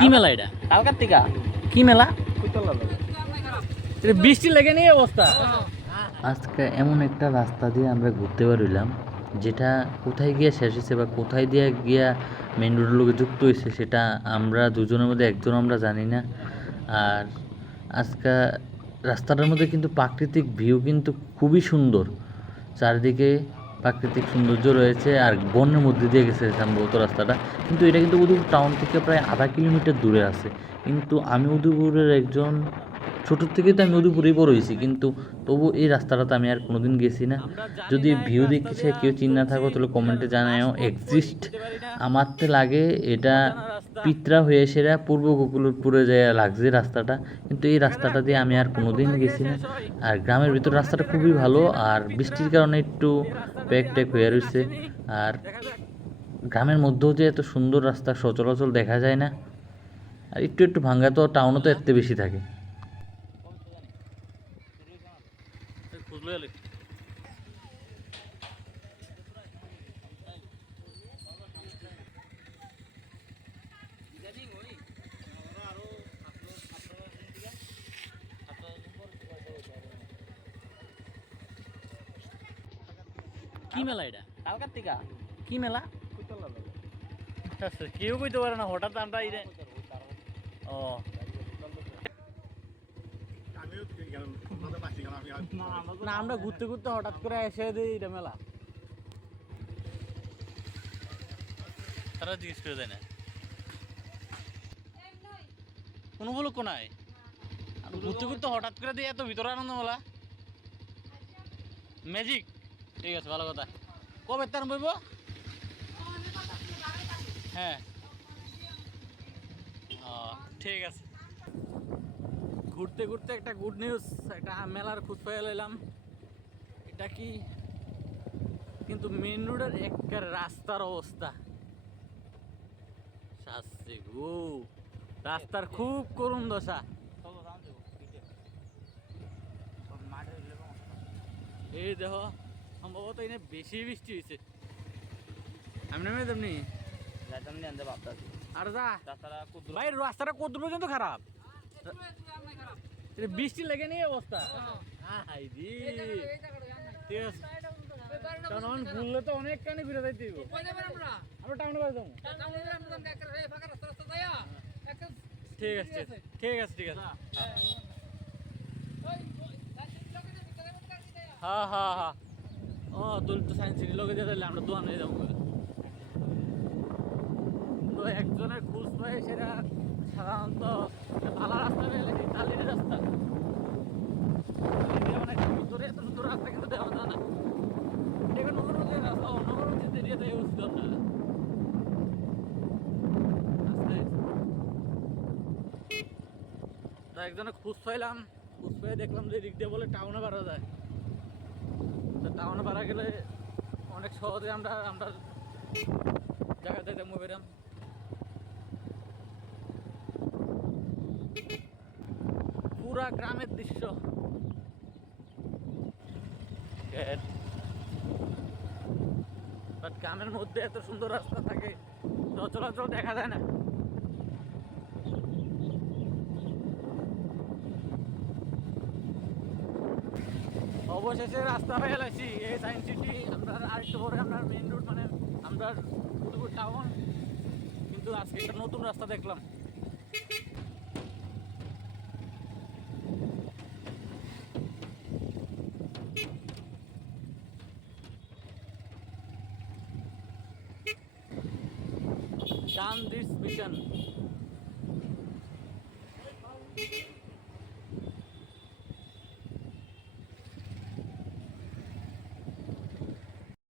কি মেলা এটা? কালকার্তিকা কি মেলা? এটা বৃষ্টি লেগে নেই অবস্থা। আজকে এমন একটা রাস্তা দিয়ে আমরা ঘুরতে বেরোইলাম যেটা কোথায় গিয়ে শেষ হয়েছে বা কোথায় দিয়ে গিয়া মেন রোডের লোকে যুক্ত হয়েছে সেটা আমরা দুজনের মধ্যে একজন আমরা জানি না। আর আজকে রাস্তাটার মধ্যে কিন্তু প্রাকৃতিক ভিউ কিন্তু খুবই সুন্দর, চারিদিকে প্রাকৃতিক সৌন্দর্য রয়েছে আর বনের মধ্যে দিয়ে গেছে সম্ভবত রাস্তাটা। কিন্তু এটা কিন্তু উদয়পুর টাউন থেকে প্রায় আধা কিলোমিটার দূরে আছে। কিন্তু আমি উদয়পুরের একজন, ছোটোর থেকেই তো আমি উদয়পুরেই বড় হয়েছি, কিন্তু তবু এই রাস্তাটাতে আমি আর কোনোদিন গেছি না। যদি ভিউ দেখছে কেউ চিন্তা থাকো তাহলে কমেন্টে জানাও। এক্সিস্ট আমার তো লাগে এটা পিত্রা হয়ে সেরা পূর্ব গোকুলপুরে যায় লাগছে রাস্তাটা, কিন্তু এই রাস্তাটা দিয়ে আমি আর কোনোদিন গেছি না। আর গ্রামের ভিতর রাস্তাটা খুবই ভালো, আর বৃষ্টির কারণে একটু প্যাক ট্যাক হয়ে রয়েছে। আর গ্রামের মধ্যেও যে এত সুন্দর রাস্তা সচরাচর দেখা যায় না, আর একটু একটু ভাঙ্গা তো টাউনও তো এত বেশি থাকে। কি মেলা এটা? কালকার্তিকা কি মেলা? কেউ কইতে পারে না, হঠাৎ আমরা ও না, আমরা ঘুরতে ঘুরতে হঠাৎ করে এসে দিই এটা মেলা। তারা জিজ্ঞেস করে দেয় না কোনো বলো কোনায়, ঘুরতে ঘুরতে হঠাৎ করে দিয়ে এত ভিতরে আনন্দ মেলা ম্যাজিক। ঠিক আছে, ভালো কথা। কবে তার বইব? হ্যাঁ, ও ঠিক আছে। ঘুরতে ঘুরতে একটা গুড নিউজ, একটা মেলার খোঁজ পেয়ে এলাম। এটা কি কিন্তু মেন রোডের একটা রাস্তার অবস্থা শাস্তি গো, রাস্তার খুব করুণ দশা। এই দেখো, সম্ভবত এনে বেশি বৃষ্টি হয়েছে। আমি নামে তেমনি আর যা ভাই, রাস্তাটা কত পর্যন্ত খারাপ? বৃষ্টি লেগে নেই অবস্থা। ঠিক আছে, কারণ ঘুরলে তো অনেক কানে ঘুরে যাইতে আমরা টাউনে বাড়ি যাবো। ঠিক আছে ঠিক আছে ঠিক আছে। হ্যাঁ হ্যাঁ হ্যাঁ, ও তুই তো সায়েন্স সিটির লোকে দিয়ে দিলে আমরা দোকানে যাবো। তো একজনের খোঁজ পাই, সেটা সাধারণত আলা রাস্তা পেলে টালির রাস্তা, মানে ভিতরে এত সুন্দর রাস্তা কিন্তু দেওয়া যায় না। এখন অনুরোধের রাস্তা, অনুরোধের এরিয়াতে ইউজ করতে হয়। তা একজনে খোঁজ পাইলাম, খোঁজ পেয়ে দেখলাম যে দিক দিয়ে বলে টাউনে বাড়া যায়। তো টাউনে বাড়া গেলে অনেক সহজে আমরা জায়গা যাইতে মুভেরাম। পুরা গ্রামের দৃশ্য, বাট গ্রামের মধ্যে এত সুন্দর রাস্তা থাকে সচরাচর দেখা যায় না। অবশেষে রাস্তা পেয়ে গেছি, এই সায়েন্স সিটি। আমরা আরেকটু পরে আমরা মেইন রোড, মানে আমরা উদয়পুর টাউন। কিন্তু আজকে একটা নতুন রাস্তা দেখলাম। Done this mission.